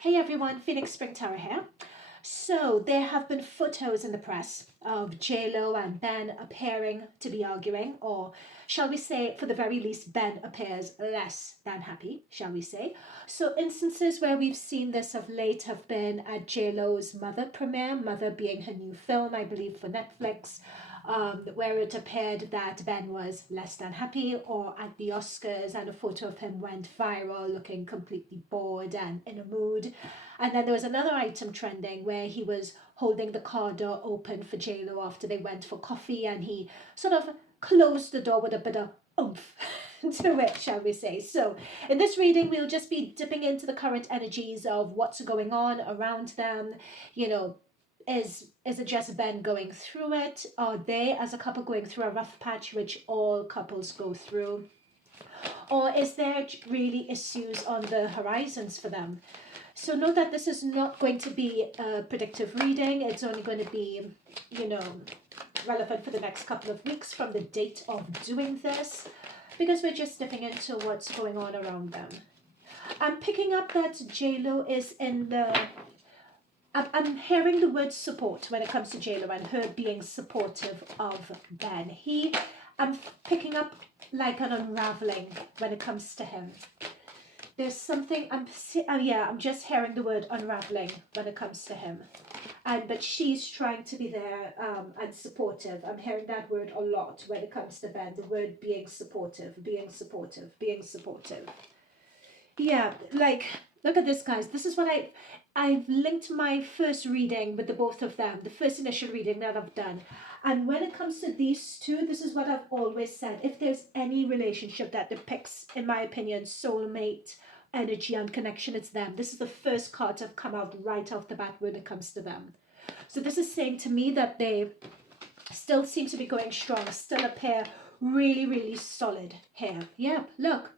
Hey everyone, Phoenix Spring Tarot here. So there have been photos in the press of JLo and Ben appearing to be arguing, or shall we say, for the very least, Ben appears less than happy, shall we say. So instances where we've seen this of late have been at JLo's Mother premiere, Mother being her new film, I believe, for Netflix, where it appeared that Ben was less than happy, or at the Oscars and a photo of him went viral looking completely bored and in a mood. And then there was another item trending where he was holding the car door open for JLo after they went for coffee, and he sort of closed the door with a bit of oomph to it, shall we say. So in this reading, we'll just be dipping into the current energies of what's going on around them. You know, is it just Ben going through it? Are they as a couple going through a rough patch, which all couples go through? Or is there really issues on the horizons for them? So know that this is not going to be a predictive reading. It's only going to be, relevant for the next couple of weeks from the date of doing this, because we're just dipping into what's going on around them. I'm picking up that JLo is in the... I'm hearing the word support when it comes to JLo and her being supportive of Ben. I'm picking up like an unraveling when it comes to him. There's something, I'm just hearing the word unraveling when it comes to him. But she's trying to be there and supportive. I'm hearing that word a lot when it comes to Ben, the word being supportive, being supportive, being supportive. Yeah, like, look at this, guys. This is what I've linked my first reading with the both of them, the first initial reading that I've done. And when it comes to these two, this is what I've always said. If there's any relationship that depicts, in my opinion, soulmate energy and connection, it's them. This is the first card to have come out right off the bat when it comes to them. So this is saying to me that they still seem to be going strong, still appear really, really solid here. Yeah, look.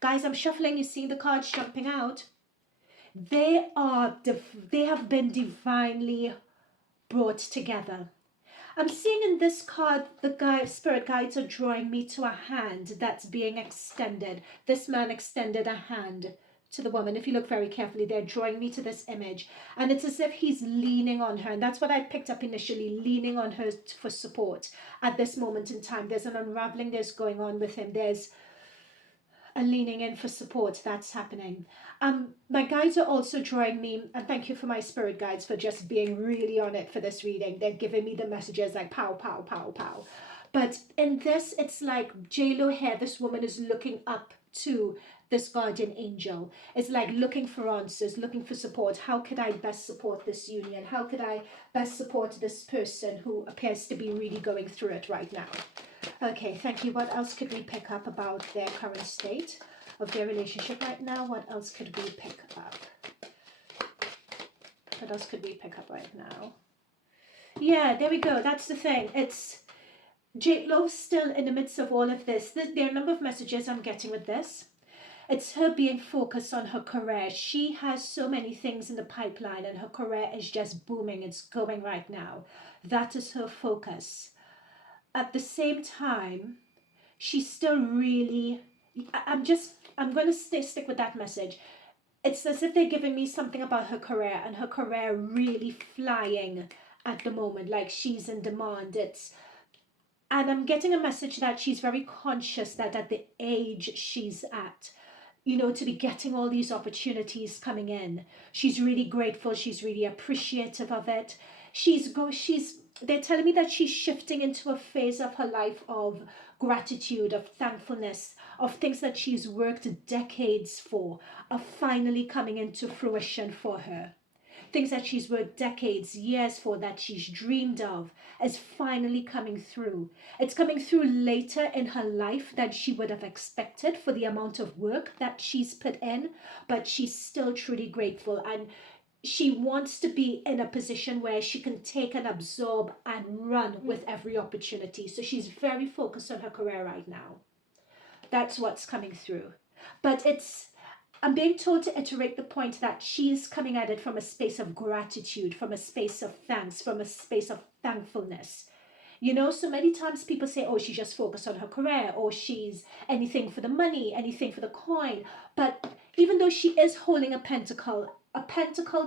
Guys, I'm shuffling, you see the cards jumping out. They have been divinely brought together. I'm seeing in this card, spirit guides are drawing me to a hand that's being extended. This man extended a hand to the woman. If you look very carefully, they're drawing me to this image. And it's as if he's leaning on her. And that's what I picked up initially, leaning on her for support at this moment in time. There's an unraveling that's going on with him. There's a leaning in for support that's happening. My guides are also drawing me, and thank you for my spirit guides for just being really on it for this reading. They're giving me the messages like pow, pow, pow, pow. But in this, it's like JLo here, this woman is looking up to this guardian angel. It's like looking for answers, looking for support. How could I best support this union? How could I best support this person who appears to be really going through it right now? Okay, thank you. What else could we pick up about their current state of their relationship right now? What else could we pick up? What else could we pick up right now? Yeah, there we go. That's the thing. It's JLo's still in the midst of all of this. There are a number of messages I'm getting with this. It's her being focused on her career. She has so many things in the pipeline and her career is just booming. It's going right now. That is her focus. At the same time, she's still really, I'm going to stick with that message. It's as if they're giving me something about her career and her career really flying at the moment, like she's in demand. And I'm getting a message that she's very conscious that at the age she's at, to be getting all these opportunities coming in, she's really grateful. She's really appreciative of it. They're telling me that she's shifting into a phase of her life of gratitude, of thankfulness, of things that she's worked decades for, are finally coming into fruition for her. Things that she's worked decades, years for, that she's dreamed of, is finally coming through. It's coming through later in her life than she would have expected for the amount of work that she's put in, but she's still truly grateful. And she wants to be in a position where she can take and absorb and run with every opportunity. So she's very focused on her career right now. That's what's coming through. But I'm being told to iterate the point that she's coming at it from a space of gratitude, from a space of thanks, from a space of thankfulness. So many times people say, oh, she's just focused on her career, or she's anything for the money, anything for the coin. But even though she is holding a pentacle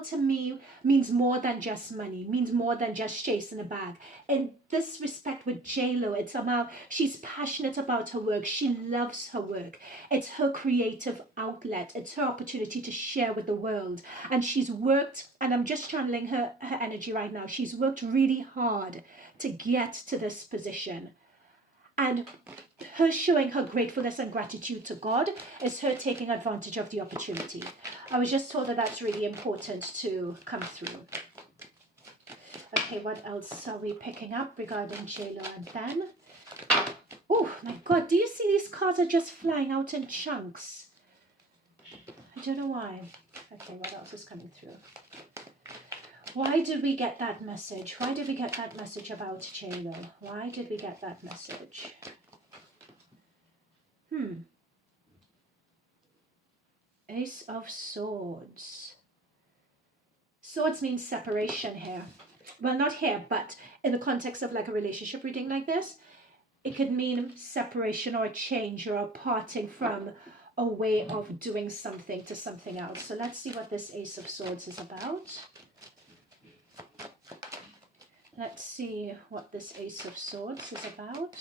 to me means more than just money, means more than just chasing a bag. In this respect with JLo, it's about, she's passionate about her work. She loves her work. It's her creative outlet. It's her opportunity to share with the world. And she's worked, and I'm just channeling her energy right now. She's worked really hard to get to this position. And her showing her gratefulness and gratitude to God is her taking advantage of the opportunity. I was just told that that's really important to come through. Okay, what else are we picking up regarding JLo and Ben? Oh my God, do you see these cards are just flying out in chunks? I don't know why. Okay, what else is coming through? Why did we get that message? Why did we get that message about JLo? Why did we get that message? Ace of Swords. Swords means separation here. Well, not here, but in the context of like a relationship reading like this, it could mean separation or a change or a parting from a way of doing something to something else. So let's see what this Ace of Swords is about. Let's see what this Ace of Swords is about.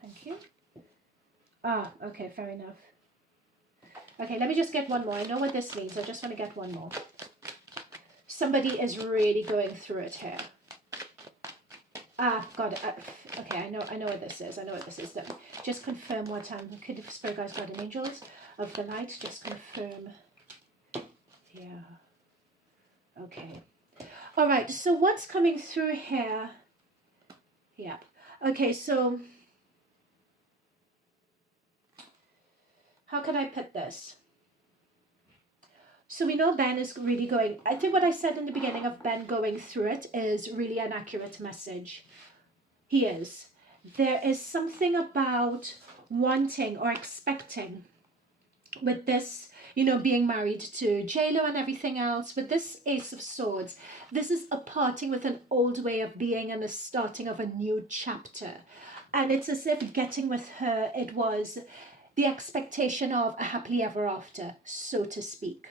Thank you. Ah, okay, fair enough. Okay, let me just get one more. I know what this means. I just want to get one more. Somebody is really going through it here. Ah, got it. Okay, I know what this is. I know what this is. Just confirm what could Spirit Guides, Guardian Angels of the Light, just confirm. Yeah. Okay. All right, so what's coming through here? Yep. Okay, so how can I put this? So we know Ben is really going, I think what I said in the beginning of Ben going through it is really an accurate message. He is. There is something about wanting or expecting with this, you know, being married to JLo and everything else, with this Ace of Swords, this is a parting with an old way of being and the starting of a new chapter. And it's as if getting with her, it was the expectation of a happily ever after, so to speak.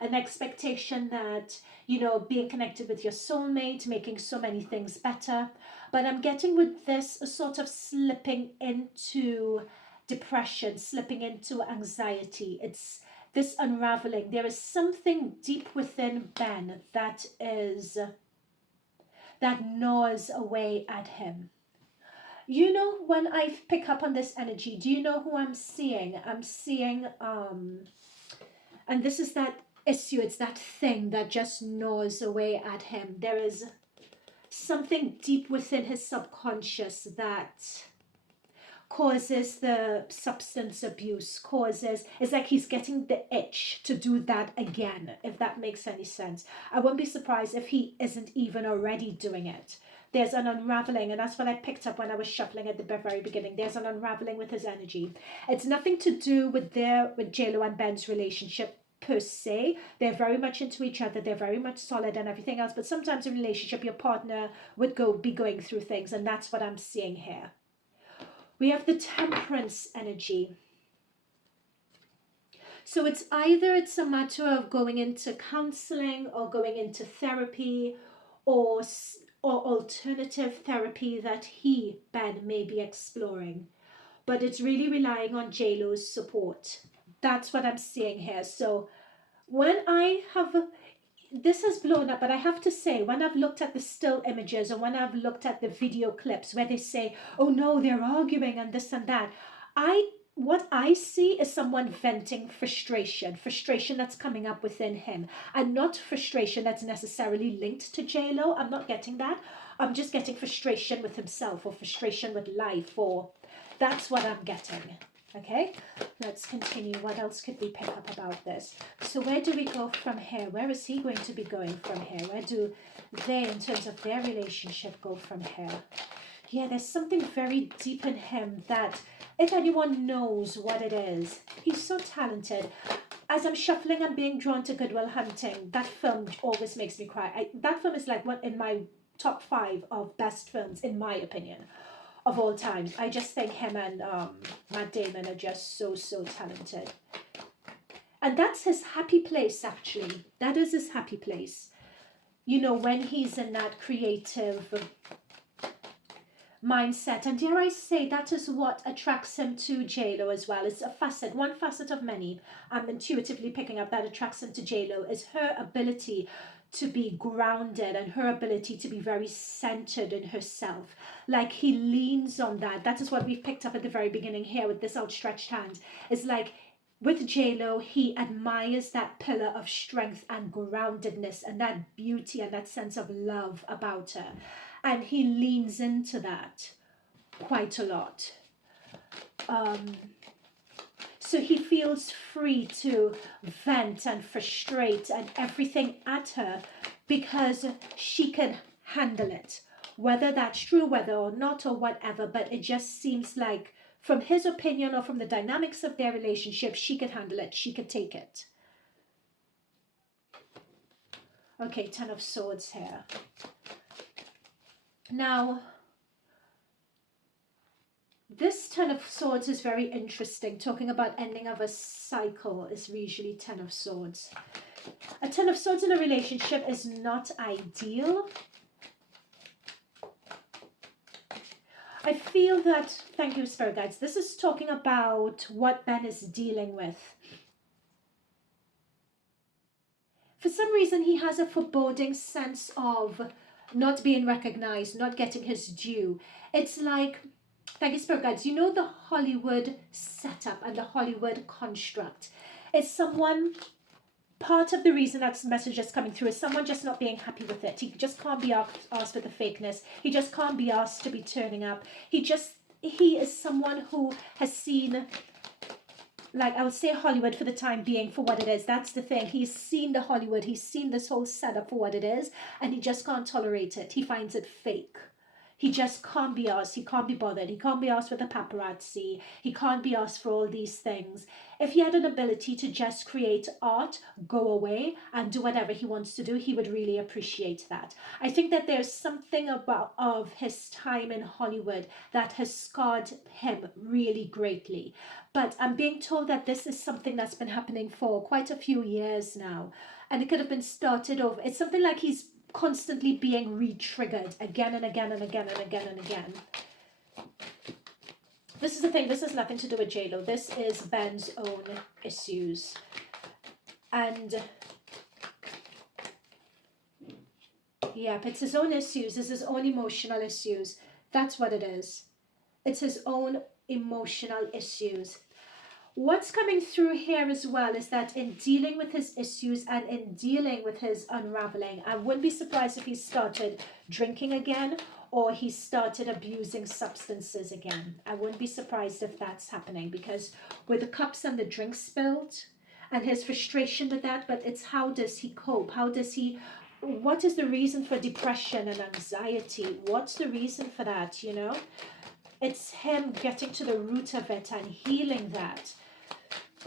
An expectation that, you know, being connected with your soulmate, making so many things better. But I'm getting with this a sort of slipping into depression, slipping into anxiety. It's this unraveling. There is something deep within Ben that gnaws away at him. You know, when I pick up on this energy, do you know who I'm seeing? I'm seeing, and this is that issue, it's that thing that just gnaws away at him. There is something deep within his subconscious that causes the substance abuse, it's like he's getting the itch to do that again, if that makes any sense. I wouldn't be surprised if he isn't even already doing it. There's an unraveling, and that's what I picked up when I was shuffling at the very beginning. There's an unraveling with his energy. It's nothing to do with JLo and Ben's relationship per se. They're very much into each other. They're very much solid and everything else. But sometimes in a relationship, your partner would be going through things, and that's what I'm seeing here. We have the Temperance energy. So it's a matter of going into counseling or going into therapy or alternative therapy that Ben, may be exploring. But it's really relying on JLo's support. That's what I'm seeing here. So when this has blown up, but I have to say, when I've looked at the still images and when I've looked at the video clips where they say, oh no, they're arguing and this and that, what I see is someone venting frustration that's coming up within him, and not frustration that's necessarily linked to JLo. I'm not getting that. I'm just getting frustration with himself or frustration with life, or that's what I'm getting. Okay, let's continue. What else could we pick up about this? So where do we go from here? Where is he going to be going from here? Where do they, in terms of their relationship, go from here? Yeah, there's something very deep in him that, if anyone knows what it is, he's so talented. As I'm shuffling, I'm being drawn to Good Will Hunting. That film always makes me cry. That film is like one in my top 5 of best films, in my opinion. of all time. I just think him and Matt Damon are just so, so talented. And that's his happy place, actually. That is his happy place. You know, when he's in that creative mindset. And dare I say, that is what attracts him to JLo as well. It's a facet, one facet of many I'm intuitively picking up that attracts him to JLo is her ability to be grounded and her ability to be very centered in herself. Like he leans on that. That is what we've picked up at the very beginning here with this outstretched hand. It's like with JLo, he admires that pillar of strength and groundedness and that beauty and that sense of love about her. And he leans into that quite a lot. So he feels free to vent and frustrate and everything at her because she can handle it. Whether that's true, whether or not, or whatever, but it just seems like from his opinion or from the dynamics of their relationship, she could handle it. She could take it. Okay, Ten of Swords here. Now, this Ten of Swords is very interesting. Talking about ending of a cycle is usually Ten of Swords. A Ten of Swords in a relationship is not ideal. I feel that, thank you, Spirit Guides, this is talking about what Ben is dealing with. For some reason, he has a foreboding sense of not being recognized, not getting his due. It's like, thank you, Spirit Guides, you know the Hollywood setup and the Hollywood construct. It's someone, part of the reason that message is coming through is someone just not being happy with it. He just can't be asked with the fakeness. He just can't be asked to be turning up. He is someone who has seen, like I would say Hollywood for the time being for what it is. That's the thing. He's seen the Hollywood. He's seen this whole setup for what it is. And he just can't tolerate it. He finds it fake. He just can't be asked. He can't be bothered. He can't be asked with the paparazzi. He can't be asked for all these things. If he had an ability to just create art, go away and do whatever he wants to do, he would really appreciate that. I think that there's something of his time in Hollywood that has scarred him really greatly. But I'm being told that this is something that's been happening for quite a few years now. And it could have been started over. It's something like he's constantly being re-triggered again and again and again and again and again. This is the thing. This has nothing to do with JLo. This is Ben's own issues. And yep, it's his own issues. It's his own emotional issues. That's what it is. It's his own emotional issues. What's coming through here as well is that in dealing with his issues and in dealing with his unraveling, I wouldn't be surprised if he started drinking again or he started abusing substances again. I wouldn't be surprised if that's happening because with the cups and the drink spilled and his frustration with that, but it's how does he cope? How does he, what is the reason for depression and anxiety? What's the reason for that, you know? It's him getting to the root of it and healing that.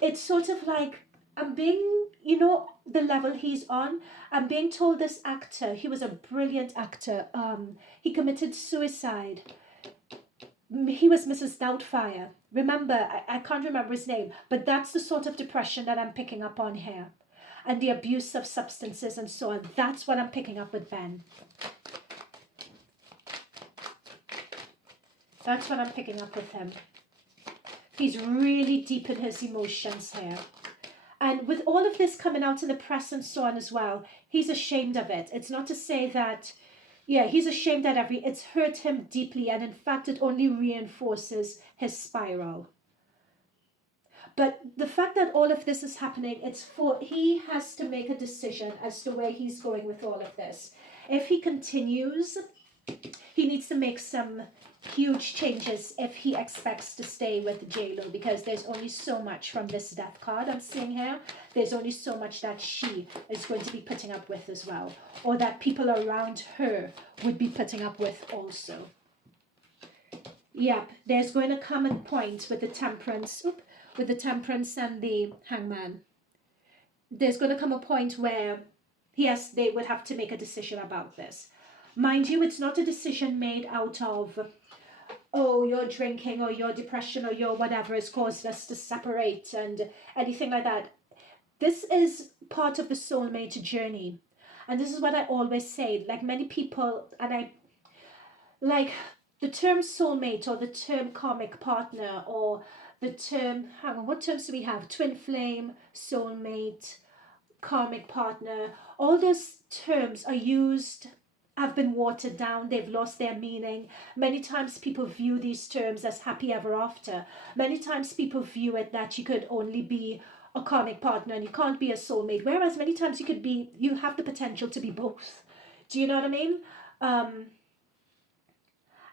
It's sort of like, I'm being, you know, the level he's on, I'm being told this actor, he was a brilliant actor, he committed suicide. He was Mrs. Doubtfire. Remember, I can't remember his name, but that's the sort of depression that I'm picking up on here. And the abuse of substances and so on. That's what I'm picking up with Ben. That's what I'm picking up with him. He's really deep in his emotions here. And with all of this coming out in the press and so on as well, he's ashamed of it. It's not to say that, yeah, he's ashamed that it's hurt him deeply. And in fact, it only reinforces his spiral. But the fact that all of this is happening, he has to make a decision as to where he's going with all of this. If he continues, he needs to make some huge changes if he expects to stay with JLo, because there's only so much from this death card I'm seeing here. There's only so much that she is going to be putting up with as well, or that people around her would be putting up with also. Yep, there's going to come a point with the temperance, and the hangman. There's going to come a point where they would have to make a decision about this. Mind you, it's not a decision made out of oh, your drinking or your depression or your whatever has caused us to separate and anything like that. This is part of the soulmate journey. And this is what I always say. Like many people, and I like the term soulmate or the term karmic partner or the term, hang on, what terms do we have? Twin flame, soulmate, karmic partner. All those terms are used, have been watered down, they've lost their meaning. Many times people view these terms as happy ever after. Many times people view it that you could only be a karmic partner and you can't be a soulmate, whereas many times you have the potential to be both. Do you know what I mean?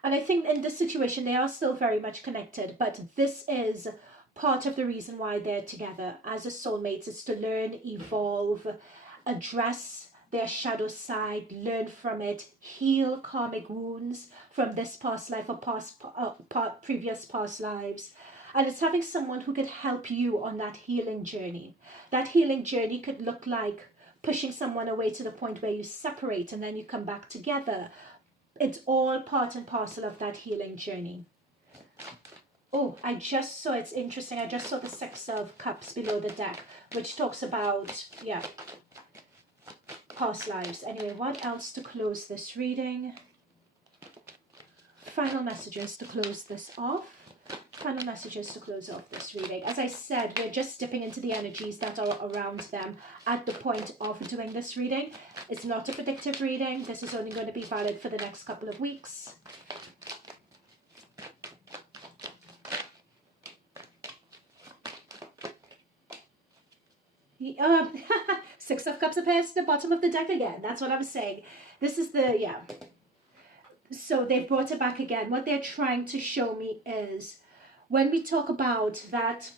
And I think in this situation, they are still very much connected, but this is part of the reason why they're together as a soulmate, is to learn, evolve, address their shadow side, learn from it, heal karmic wounds from this past life or previous past lives. And it's having someone who could help you on that healing journey. That healing journey could look like pushing someone away to the point where you separate and then you come back together. It's all part and parcel of that healing journey. Oh, I just saw, it's interesting, I just saw the Six of Cups below the deck, which talks about, yeah, past lives. Anyway, what else to close this reading? Final messages to close this off. Final messages to close off this reading. As I said, we're just dipping into the energies that are around them at the point of doing this reading. It's not a predictive reading. This is only going to be valid for the next couple of weeks. Six of Cups appears at the bottom of the deck again. That's what I'm saying. This is the, yeah. So they've brought it back again. What they're trying to show me is when we talk about that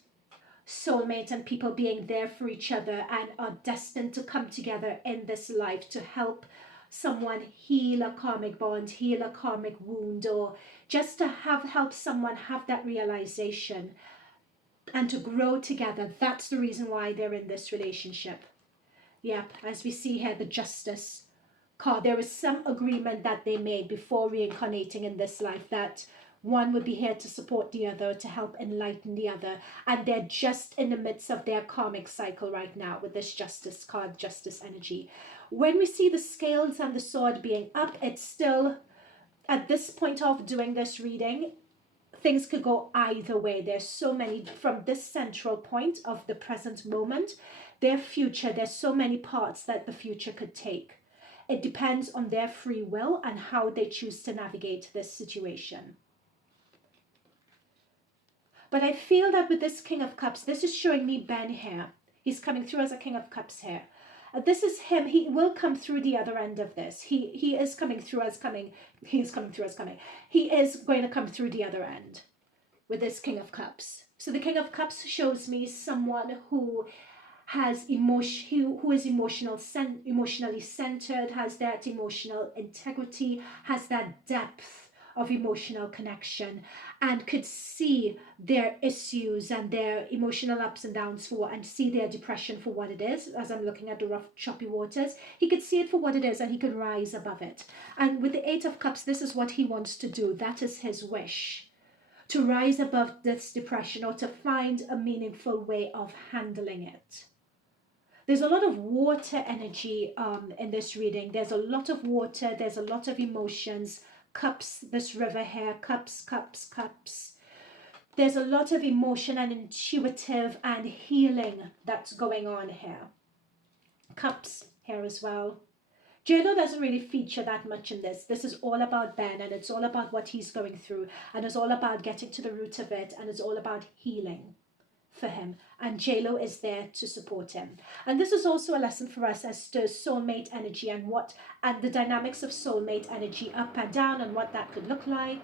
soulmate and people being there for each other and are destined to come together in this life to help someone heal a karmic bond, heal a karmic wound, or just to help someone have that realization and to grow together. That's the reason why they're in this relationship. Yep, as we see here, the Justice card. There was some agreement that they made before reincarnating in this life that one would be here to support the other, to help enlighten the other. And they're just in the midst of their karmic cycle right now with this Justice card, Justice energy. When we see the scales and the sword being up, it's still, at this point of doing this reading, things could go either way. There's so many, from this central point of the present moment, their future, there's so many parts that the future could take. It depends on their free will and how they choose to navigate this situation. But I feel that with this King of Cups, this is showing me Ben here. He's coming through as a King of Cups here. This is him. He will come through the other end of this. He is coming through as coming. He is coming through as coming. He is going to come through the other end with this King of Cups. So the King of Cups shows me someone who has who is emotionally centered, has that emotional integrity, has that depth of emotional connection, and could see their issues and their emotional ups and downs and see their depression for what it is. As I'm looking at the rough choppy waters, he could see it for what it is and he could rise above it. And with the Eight of Cups, this is what he wants to do. That is his wish, to rise above this depression or to find a meaningful way of handling it. There's a lot of water energy in this reading. There's a lot of water. There's a lot of emotions. Cups, this river here, cups, cups, cups. There's a lot of emotion and intuitive and healing that's going on here. Cups here as well. JLo doesn't really feature that much in this. This is all about Ben, and it's all about what he's going through, and it's all about getting to the root of it, and it's all about healing for him, and JLo is there to support him. And this is also a lesson for us as to soulmate energy and the dynamics of soulmate energy up and down and what that could look like.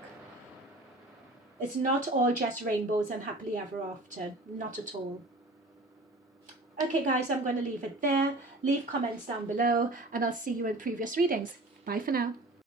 It's not all just rainbows and happily ever after, not at all. Okay guys, I'm going to leave it there. Leave comments down below and I'll see you in previous readings. Bye for now.